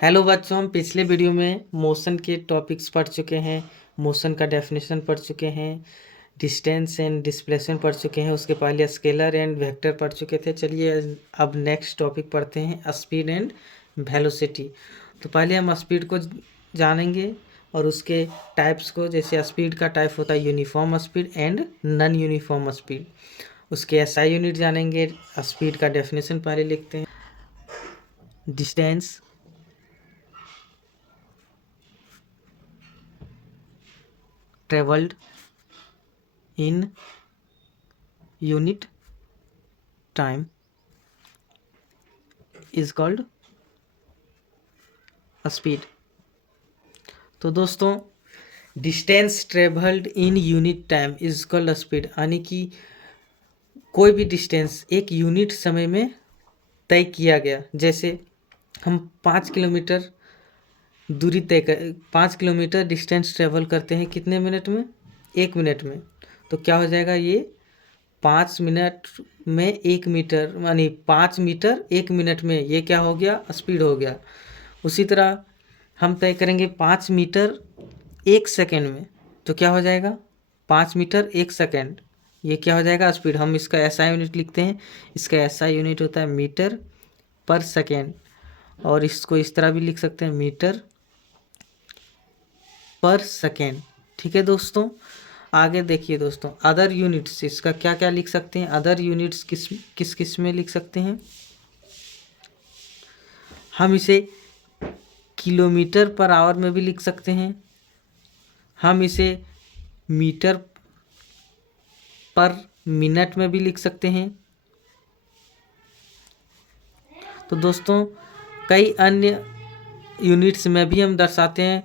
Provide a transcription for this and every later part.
Hello बच्चों, हम पिछले वीडियो में मोशन के टॉपिक्स पढ़ चुके हैं। मोशन का डेफिनेशन पढ़ चुके हैं, डिस्टेंस एंड डिस्प्लेसमेंट पढ़ चुके हैं, उसके पहले स्केलर एंड वेक्टर पढ़ चुके थे। चलिए अब नेक्स्ट टॉपिक पढ़ते हैं, स्पीड एंड वेलोसिटी। तो पहले हम स्पीड को जानेंगे और उसके टाइप्स को। जैसे स्पीड का टाइप होता है uniform speed and non uniform speed. उसके एसआई यूनिट जानेंगे। स्पीड का डेफिनेशन पहले लिखते हैं। Distance traveled in unit time is called speed। तो दोस्तों, distance travelled in unit time is called speed, यानी कि कोई भी डिस्टेंस एक यूनिट समय में तय किया गया। जैसे हम 5 किलोमीटर दूरी तय कर 5 किलोमीटर डिस्टेंस ट्रेवल करते हैं कितने मिनट में? 1 मिनट में। तो क्या हो जाएगा, ये 5 मिनट में 1 मीटर, यानी 5 मीटर 1 मिनट में, ये क्या हो गया? स्पीड हो गया। उसी तरह हम तय करेंगे 5 मीटर 1 सेकेंड में, तो क्या हो जाएगा? 5 मीटर 1 सेकेंड, ये क्या हो जाएगा? स्पीड। हम इसका एसआई यूनिट लिखते हैं। इसका एसआई यूनिट होता है मीटर पर सेकेंड, और इसको इस तरह भी लिख सकते हैं, मीटर पर सेकेंड। ठीक है दोस्तों, आगे देखिए दोस्तों, अदर यूनिट्स इसका क्या क्या लिख सकते हैं? अदर यूनिट्स किस किस में लिख सकते हैं? हम इसे किलोमीटर पर आवर में भी लिख सकते हैं, हम इसे मीटर पर मिनट में भी लिख सकते हैं। तो दोस्तों, कई अन्य यूनिट्स में भी हम दर्शाते हैं,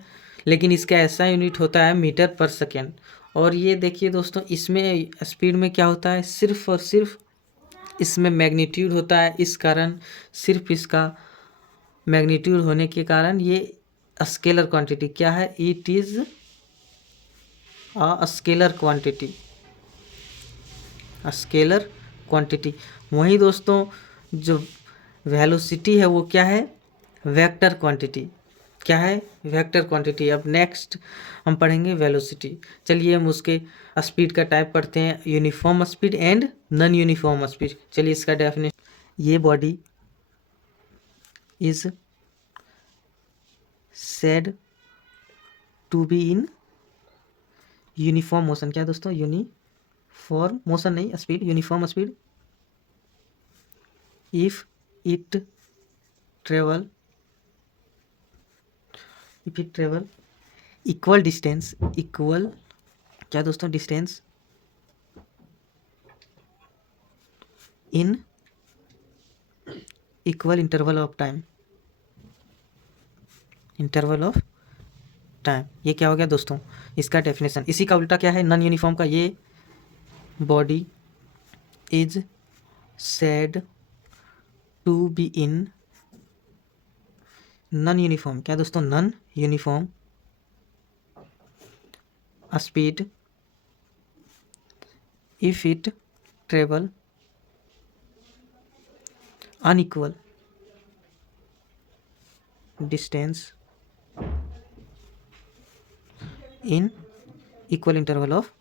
लेकिन इसका ऐसा यूनिट होता है मीटर पर सेकेंड। और ये देखिए दोस्तों, इसमें स्पीड में क्या होता है? सिर्फ और सिर्फ इसमें मैग्नीट्यूड होता है। इस कारण सिर्फ इसका मैग्नीट्यूड होने के कारण ये स्केलर क्वांटिटी क्या है? It is a scalar quantity, scalar quantity. वहीं दोस्तों, जो वेलोसिटी है वो क्या है? Vector quantity. क्या है? Vector quantity. अब नेक्स्ट हम पढ़ेंगे वेलोसिटी। चलिए हम उसके स्पीड का टाइप पढ़ते हैं, uniform speed and non uniform speed. चलिए इसका डेफिनेशन, ये body is said to be in uniform motion. क्या है दोस्तों? यूनिफॉर्म मोशन नहीं, speed, uniform speed if it travel equal distance, equal क्या दोस्तों? Distance in equal interval of time, interval of time. ये क्या हो गया दोस्तों? इसका डेफिनेशन। इसी का उल्टा क्या है? नॉन यूनिफॉर्म का। ये body is said to be in non uniform, क्या दोस्तों? Non uniform speed if it travel unequal distance in equal interval of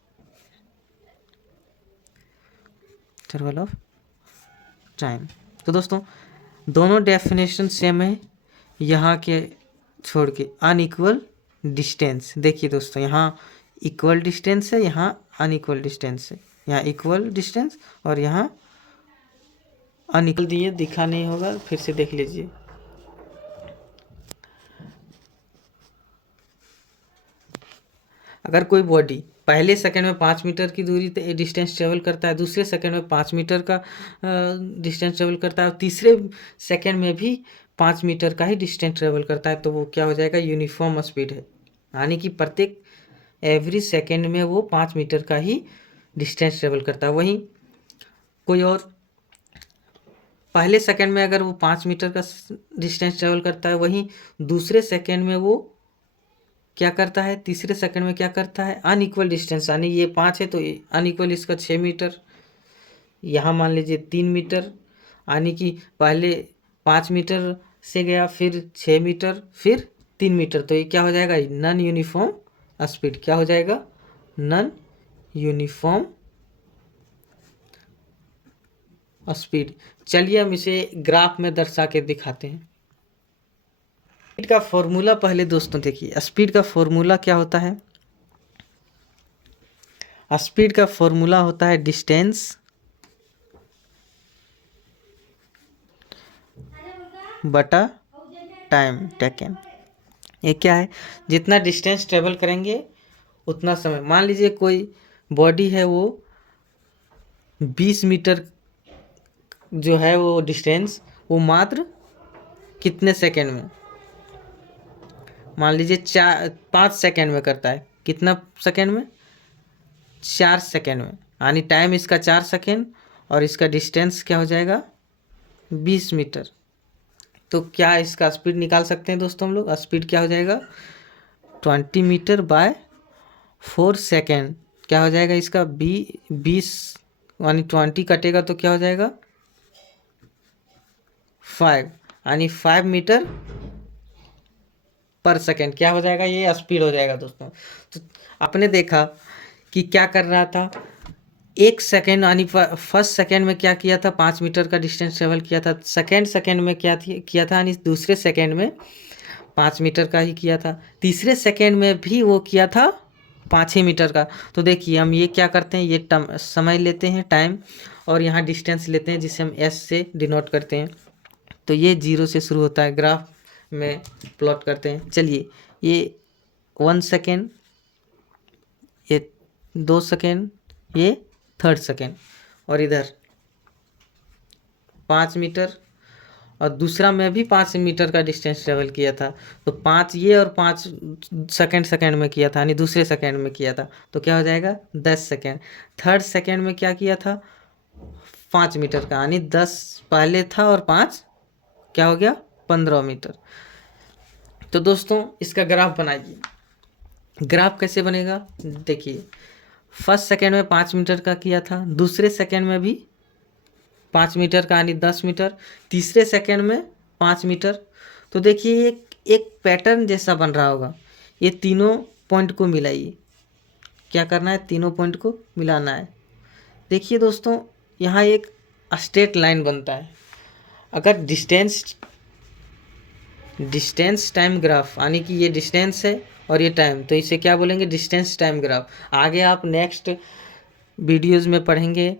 time. तो दोस्तों, दोनों डेफिनेशन सेम है, यहाँ के छोड़ के। अनइक्वल डिस्टेंस, देखिए दोस्तों, यहाँ इक्वल डिस्टेंस है, यहाँ अनइक्वल डिस्टेंस है। यहाँ इक्वल डिस्टेंस और यहाँ अनइक्वल दिए, दिखा नहीं होगा, फिर से देख लीजिए। अगर कोई बॉडी पहले सेकंड में 5 मीटर की दूरी डिस्टेंस ट्रेवल करता है, दूसरे सेकंड में 5 मीटर का डिस्टेंस ट्रेवल करता है, और तीसरे सेकंड में भी 5 मीटर का ही डिस्टेंस ट्रेवल करता है, तो वो क्या हो जाएगा? यूनिफॉर्म स्पीड है। यानी कि प्रत्येक एवरी सेकंड में वो 5 मीटर का ही डिस्टेंस ट्रेवल करता है। वहीं कोई और पहले सेकंड में अगर वो 5 मीटर का डिस्टेंस ट्रेवल करता है, वहीं दूसरे सेकंड में वो क्या करता है? तीसरे सेकंड में क्या करता है? अनइक्वल डिस्टेंस, यानी ये 5 है तो अनइक्वल इसका 6 मीटर, यहाँ मान लीजिए 3 मीटर, यानी कि पहले 5 मीटर से गया, फिर 6 मीटर, फिर 3 मीटर, तो ये क्या हो जाएगा, नॉन यूनिफॉर्म स्पीड। क्या हो जाएगा, नॉन यूनिफॉर्म स्पीड। चलिए हम इसे ग्राफ में दर्शा के दिखाते हैं। स्पीड का फॉर्मूला पहले दोस्तों देखिए, स्पीड का फॉर्मूला क्या होता है। स्पीड का फॉर्मूला होता है डिस्टेंस बटा टाइम टेकन। ये क्या है, जितना डिस्टेंस ट्रेवल करेंगे उतना समय। मान लीजिए कोई बॉडी है, वो 20 मीटर जो है वो डिस्टेंस, वो मात्र कितने सेकंड में, मान लीजिए 5 सेकंड में करता है। कितना सेकंड में, 4 सेकंड में, यानी टाइम इसका 4 सेकंड और इसका डिस्टेंस क्या हो जाएगा, 20 मीटर। तो क्या इसका स्पीड निकाल सकते हैं दोस्तों हम लोग। स्पीड क्या हो जाएगा, 20 मीटर बाय 4 सेकेंड। क्या हो जाएगा इसका 20, यानी 20 कटेगा तो क्या हो जाएगा 5, यानी 5 मीटर पर सेकेंड। क्या हो जाएगा, ये स्पीड हो जाएगा दोस्तों। तो आपने देखा कि क्या कर रहा था, 1 सेकेंड, यानी फर्स्ट सेकेंड में क्या किया था, 5 मीटर का डिस्टेंस ट्रेवल किया था। सेकेंड में क्या किया था, यानी दूसरे सेकेंड में 5 मीटर का ही किया था। तीसरे सेकेंड में भी वो किया था 5 ही मीटर का। तो देखिए हम ये क्या करते हैं, ये समय लेते हैं टाइम, और यहाँ डिस्टेंस लेते हैं जिसे हम एस से डिनोट करते हैं। तो ये 0 से शुरू होता है, ग्राफ में प्लॉट करते हैं। चलिए, ये 1 सेकेंड, ये 2 सेकेंड, ये 3rd सेकेंड, और इधर 5 मीटर, और दूसरा में भी 5 मीटर का डिस्टेंस ट्रेवल किया था। तो 5 ये और 5 सेकेंड में किया था, यानी दूसरे सेकेंड में किया था। तो क्या हो जाएगा 10 सेकेंड। 3rd सेकेंड में क्या किया था, 5 मीटर का, यानी 10 पहले था और 5 क्या हो गया 15 मीटर। तो दोस्तों इसका ग्राफ बनाइए। ग्राफ कैसे बनेगा, देखिए फर्स्ट सेकेंड में 5 मीटर का किया था, दूसरे सेकेंड में भी 5 मीटर का, यानी 10 मीटर, तीसरे सेकेंड में 5 मीटर। तो देखिए एक पैटर्न जैसा बन रहा होगा। ये तीनों पॉइंट को मिलाइए। क्या करना है, तीनों पॉइंट को मिलाना है। देखिए दोस्तों, यहाँ एक स्ट्रेट लाइन बनता है। अगर डिस्टेंस टाइम ग्राफ, यानी कि ये डिस्टेंस है और ये टाइम, तो इसे क्या बोलेंगे, डिस्टेंस टाइम ग्राफ। आगे आप नेक्स्ट वीडियोज़ में पढ़ेंगे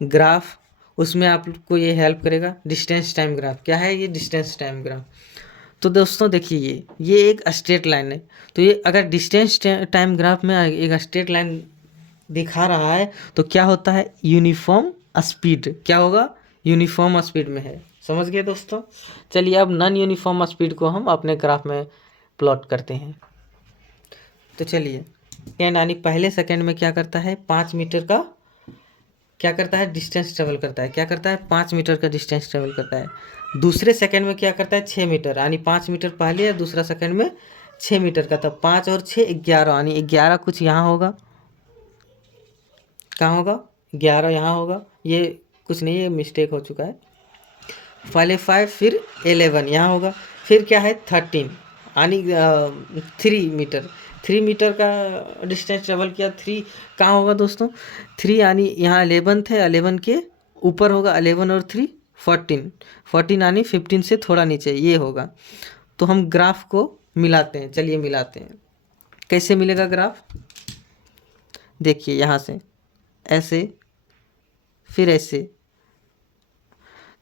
ग्राफ, उसमें आपको ये हेल्प करेगा। डिस्टेंस टाइम ग्राफ क्या है, ये डिस्टेंस टाइम ग्राफ। तो दोस्तों देखिए ये एक स्ट्रेट लाइन है। तो ये अगर डिस्टेंस टाइम ग्राफ में एक स्ट्रेट लाइन दिखा रहा है तो क्या होता है, यूनिफॉर्म स्पीड। क्या होगा, यूनिफॉर्म स्पीड में है। समझ गए दोस्तों। चलिए अब नॉन यूनिफॉर्म स्पीड को हम अपने ग्राफ में प्लॉट करते हैं। तो चलिए, यानी पहले सेकंड में क्या करता है, 5 मीटर का क्या करता है, डिस्टेंस ट्रेवल करता है। क्या करता है, 5 मीटर का डिस्टेंस ट्रेवल करता है। दूसरे सेकंड में क्या करता है, 6 मीटर, यानी 5 मीटर पहले या दूसरा सेकंड में 6 मीटर का था। 5 और 6 11, यानी 11 कुछ यहाँ होगा, कहाँ होगा 11 यहाँ होगा। ये कुछ नहीं, ये मिस्टेक हो चुका है। पहले 5 फिर 11 यहाँ होगा, फिर क्या है 13, यानी 3 मीटर। 3 मीटर का डिस्टेंस ट्रेवल किया। 3 कहाँ होगा दोस्तों, 3 यानी यहाँ 11 थे, 11 के ऊपर होगा, 11 और 3 14, 14 यानी 15 से थोड़ा नीचे ये होगा। तो हम ग्राफ को मिलाते हैं। चलिए मिलाते हैं। कैसे मिलेगा ग्राफ, देखिए यहाँ से ऐसे, फिर ऐसे।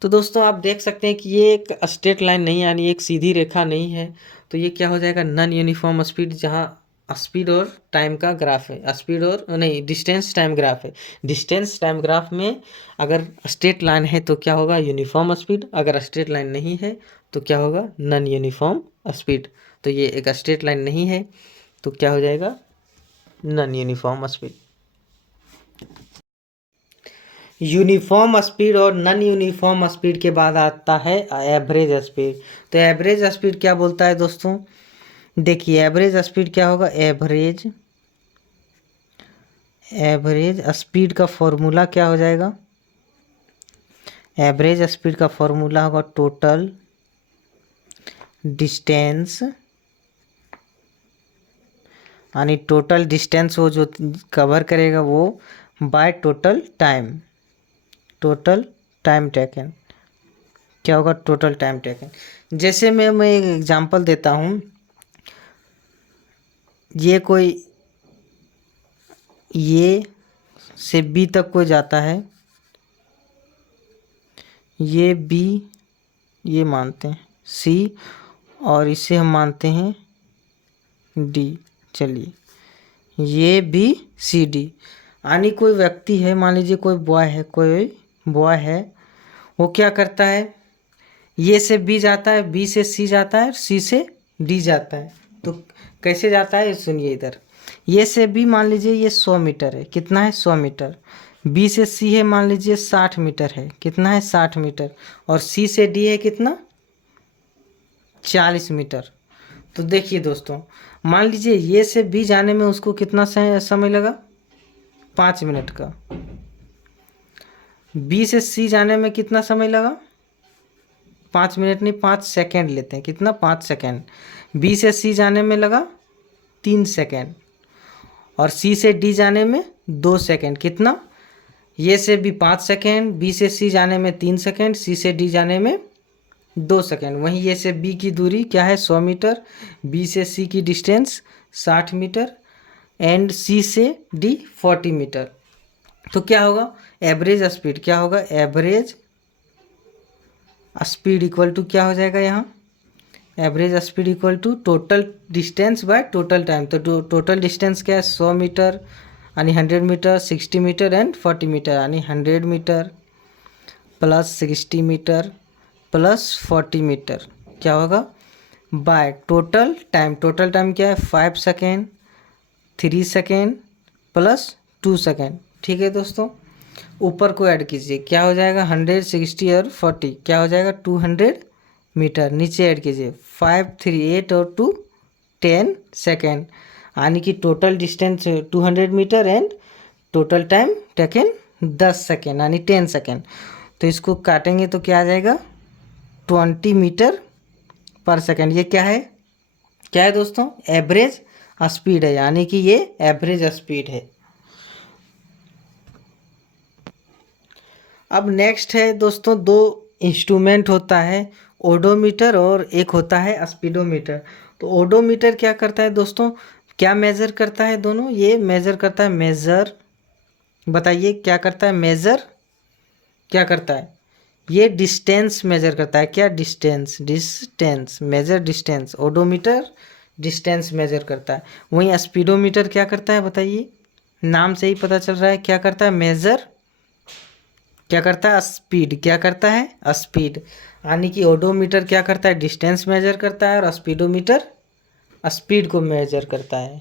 तो दोस्तों आप देख सकते हैं कि ये एक स्ट्रेट लाइन नहीं है, यानी एक सीधी रेखा नहीं है। तो ये क्या हो जाएगा, नॉन यूनिफॉर्म स्पीड, जहाँ स्पीड और टाइम का ग्राफ है। स्पीड और नहीं, डिस्टेंस टाइम ग्राफ है। डिस्टेंस टाइम ग्राफ में अगर स्ट्रेट लाइन है तो क्या होगा, यूनिफॉर्म स्पीड। अगर स्ट्रेट लाइन नहीं है तो क्या होगा, नॉन यूनिफॉर्म स्पीड। तो ये एक स्ट्रेट लाइन नहीं है तो क्या हो जाएगा, non uniform speed. Uniform speed और नॉन यूनिफॉर्म स्पीड के बाद आता है एवरेज स्पीड। तो एवरेज स्पीड क्या बोलता है दोस्तों, देखिए एवरेज स्पीड क्या होगा, एवरेज स्पीड का फॉर्मूला क्या हो जाएगा, एवरेज स्पीड का फॉर्मूला होगा टोटल डिस्टेंस यानी टोटल डिस्टेंस वो जो कवर करेगा वो बाय टोटल टाइम टेकन। क्या होगा? Total time taken. जैसे मैं एक एग्जांपल देता हूँ, ये से बी तक कोई जाता है, ये बी, ये मानते हैं सी, और इसे हम मानते हैं डी। चलिए, ये बी सी डी, यानी कोई व्यक्ति है, मान लीजिए कोई बॉय है, वो क्या करता है, ये से बी जाता है, बी से सी जाता है, सी से डी जाता है। तो कैसे जाता है सुनिए इधर। ये से बी मान लीजिए ये 100 मीटर है, कितना है? 100 मीटर। बी से सी है मान लीजिए 60 मीटर है, कितना है? 60 मीटर। और सी से डी है कितना? 40 मीटर। तो देखिए दोस्तों, मान लीजिए ये से बी जाने में उसको कितना समय लगा? 5 मिनट का। बी से सी जाने में कितना समय लगा? 5 मिनट नहीं, 5 सेकेंड लेते हैं। कितना? 5 सेकेंड। बी से सी जाने में लगा 3 सेकेंड, और सी से डी जाने में 2 सेकेंड। कितना? ये से बी 5 सेकेंड, बी से सी जाने में 3 सेकेंड, सी से डी जाने में 2 सेकेंड। वहीं ये से बी की दूरी क्या है? 100 मीटर। बी से सी की डिस्टेंस 60 मीटर एंड सी से डी 40 मीटर। तो क्या होगा? एवरेज स्पीड क्या होगा? एवरेज स्पीड इक्वल टू क्या हो जाएगा यहाँ? Average speed equal to total distance by total time. तो टोटल डिस्टेंस क्या है? 100 मीटर यानी 100 मीटर, 60 मीटर एंड 40 मीटर यानी 100 metre plus 60 metre plus 40 metre क्या होगा? By total time. Total time क्या है? 5 सेकेंड, 3 सेकेंड प्लस 2 सेकेंड। ठीक है दोस्तों, ऊपर को ऐड कीजिए, क्या हो जाएगा? 100, 60 और 40 क्या हो जाएगा? 200 मीटर। नीचे ऐड कीजिए 5, 3, 8 और 2 10 सेकेंड, यानी कि total distance 200 metre and total time taken 10 second यानी 10 सेकेंड। तो इसको काटेंगे तो क्या आ जाएगा? 20 मीटर पर सेकेंड। ये क्या है? क्या है दोस्तों? एवरेज स्पीड है, यानी कि ये एवरेज स्पीड है। अब नेक्स्ट है दोस्तों, 2 इंस्ट्रूमेंट होता है, ओडोमीटर और एक होता है स्पीडोमीटर। तो ओडोमीटर क्या करता है दोस्तों? क्या मेज़र करता है? दोनों ये मेज़र करता है, मेज़र, बताइए क्या करता है? मेज़र क्या करता है? ये डिस्टेंस मेज़र करता है। क्या? Distance measure distance. Odometer distance measure करता है। वहीं स्पीडोमीटर क्या करता है बताइए? नाम से ही पता चल रहा है क्या करता है? मेज़र क्या करता है? स्पीड। क्या करता है? स्पीड। यानी कि ओडोमीटर क्या करता है? डिस्टेंस मेजर करता है और स्पीडोमीटर स्पीड को मेजर करता है।